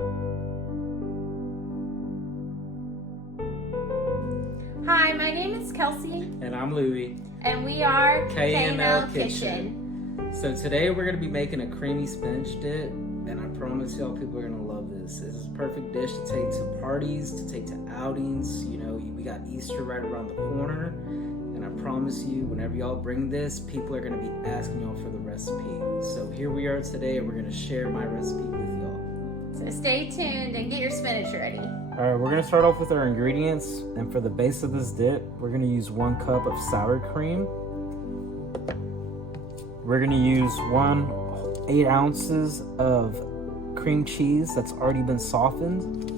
Hi, my name is Kelci, And I'm Louie. and we are K&L Kitchen. So today we're going to be making a creamy spinach dip, and I promise y'all people are going to love this. This is a perfect dish to take to parties, to take to outings. You know, we got Easter right around the corner, and I promise you, whenever y'all bring this, people are going to be asking y'all for the recipe. So here we are today, and we're going to share my recipe with y'all. So stay tuned and get your spinach ready. All right, we're gonna start off with our ingredients, and for the base of this dip, we're gonna use 1 cup of sour cream. We're gonna use 8 ounces of cream cheese that's already been softened.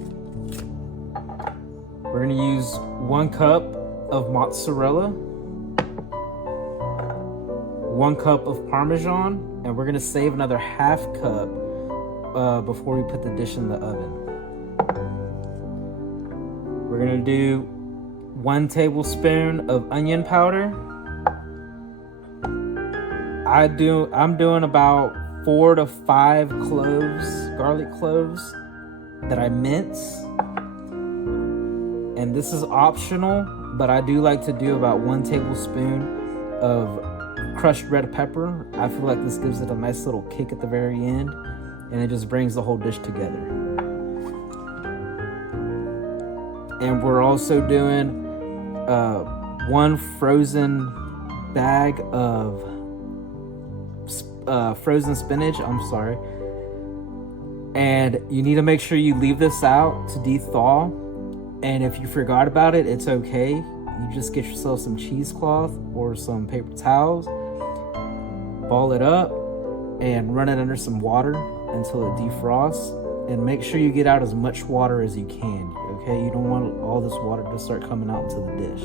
We're gonna use 1 cup of mozzarella, 1 cup of Parmesan, and we're gonna save another ½ cup before we put the dish in the oven. We're gonna do 1 tablespoon of onion powder. I'm doing about 4 to 5 garlic cloves that I mince. And this is optional, but I do like to do about 1 tablespoon of crushed red pepper. I feel like this gives it a nice little kick at the very end, and it just brings the whole dish together. And we're also doing 1 frozen bag of frozen spinach. And you need to make sure you leave this out to de-thaw. And if you forgot about it, it's okay. You just get yourself some cheesecloth or some paper towels, ball it up, and run it under some water until it defrosts. And make sure you get out as much water as you can, okay? You don't want all this water to start coming out into the dish.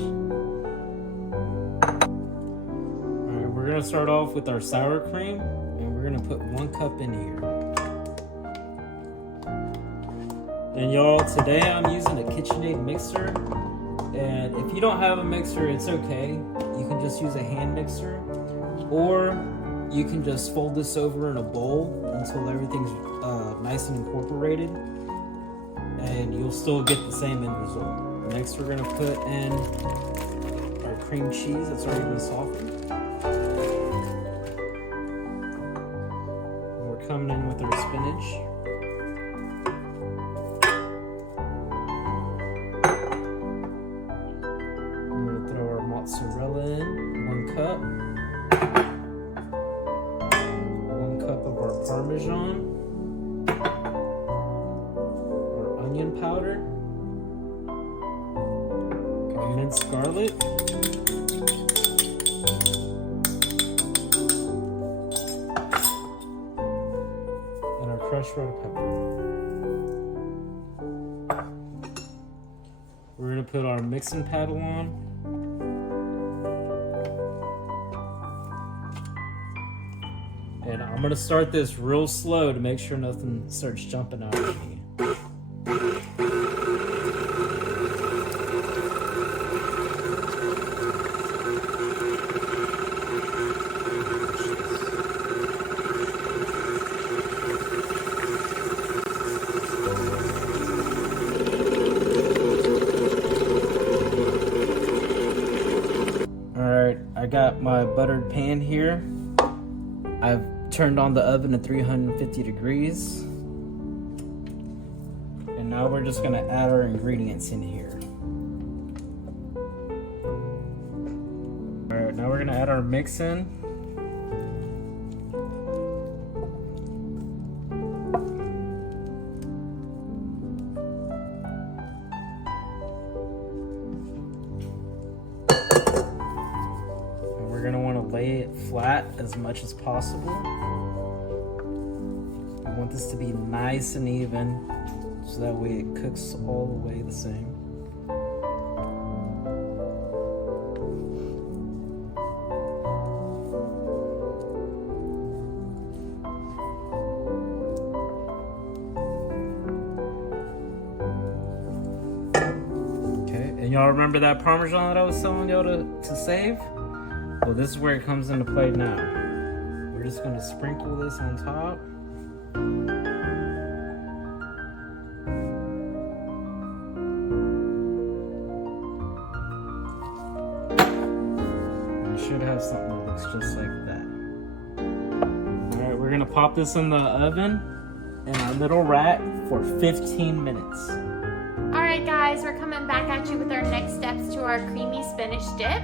All right, we're gonna start off with our sour cream, and we're gonna put 1 cup in here. And y'all, today I'm using a KitchenAid mixer, and if you don't have a mixer, it's okay. You can just use a hand mixer, or you can just fold this over in a bowl until everything's nice and incorporated, and you'll still get the same end result. Next, we're gonna put in our cream cheese that's already been softened. And we're coming in with our spinach. I'm gonna throw our mozzarella in, 1 cup. 1 cup of our Parmesan. Onion powder, our minced garlic, and our crushed red pepper. We're gonna put our mixing paddle on. And I'm gonna start this real slow to make sure nothing starts jumping out at me. Alright, I got my buttered pan here. I've turned on the oven at 350 degrees. And now we're just gonna add our ingredients in here. Alright, now we're gonna add our mix in. And we're gonna wanna lay it flat as much as possible. We want this to be nice and even, so that way it cooks all the way the same. Okay, and y'all remember that Parmesan that I was telling y'all to save? Well, this is where it comes into play now. We're just gonna sprinkle this on top. have something that looks just like that. Alright, we're gonna pop this in the oven in our little rack for 15 minutes. Alright guys, we're coming back at you with our next steps to our creamy spinach dip.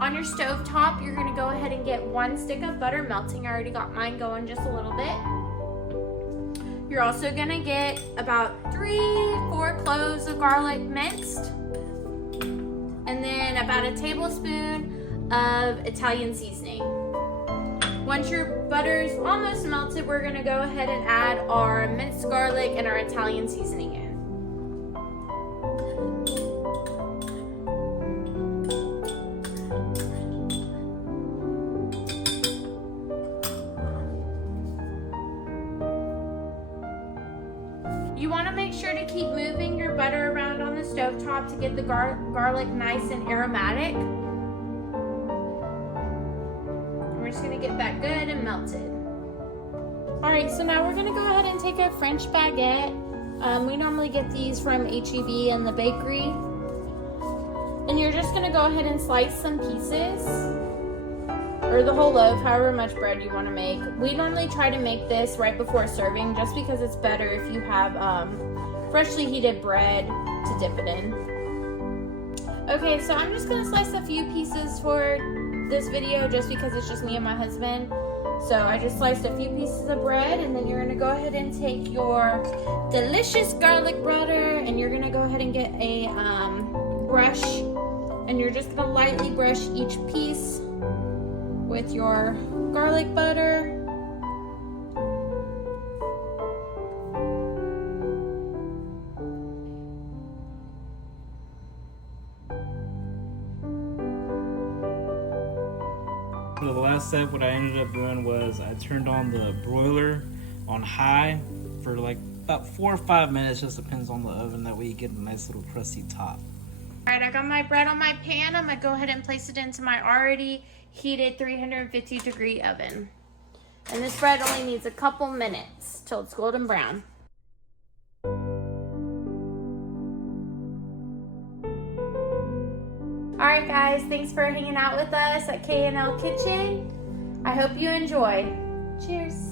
On your stove top, you're gonna go ahead and get 1 stick of butter melting. I already got mine going just a little bit. You're also gonna get about 3-4 cloves of garlic minced, and then about a tablespoon of Italian seasoning. Once your butter's almost melted, we're gonna go ahead and add our minced garlic and our Italian seasoning in. You want to make sure to keep moving your butter around on the stovetop to get the garlic nice and aromatic. And we're just going to get that good and melted. Alright, so now we're going to go ahead and take a French baguette. We normally get these from H-E-B in the bakery. And you're just going to go ahead and slice some pieces, or the whole loaf, however much bread you want to make. We normally try to make this right before serving just because it's better if you have freshly heated bread to dip it in. Okay, so I'm just going to slice a few pieces for this video just because it's just me and my husband. So I just sliced a few pieces of bread, and then you're going to go ahead and take your delicious garlic butter, and you're going to go ahead and get a brush, and you're just going to lightly brush each piece with your garlic butter. So the last step, what I ended up doing was I turned on the broiler on high for like about 4 or 5 minutes, just depends on the oven, that way you get a nice little crusty top. Alright, I got my bread on my pan. I'm going to go ahead and place it into my already heated 350-degree oven. And this bread only needs a couple minutes till it's golden brown. Alright guys, thanks for hanging out with us at K&L Kitchen. I hope you enjoy. Cheers.